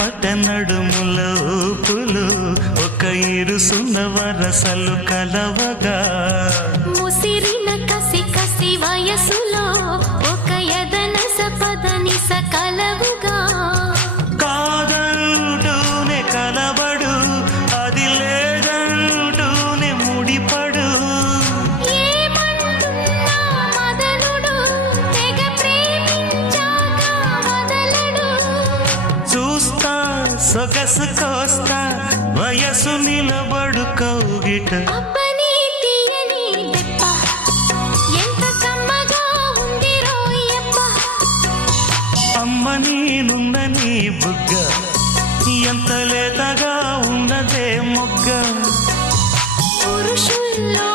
పట్ట నడుముల ఊపులు ఒక ఇరుసున్న వరసలు కలవగా ముసిరిన కసి కసి వయసులో ఒక యదన సపదని సకలవుగా కాదంటూనే కలబడు అది లేదంటూనే ముడిపడు ఏమంటున్నా మదనుడు తెగ ప్రేమించాక వదలడు చూస్తా సొగసు కోస్తా వయసు నిలబడు కౌగిట అబ్బని తీయని దెప్ప ఎంత కమ్మగా ఉంది రోయప్ప అమ్మ నేనున్న నీ బుగ్గ ఎంత లేతగా ఉన్నదే మొగ్గ పురుషుల్లో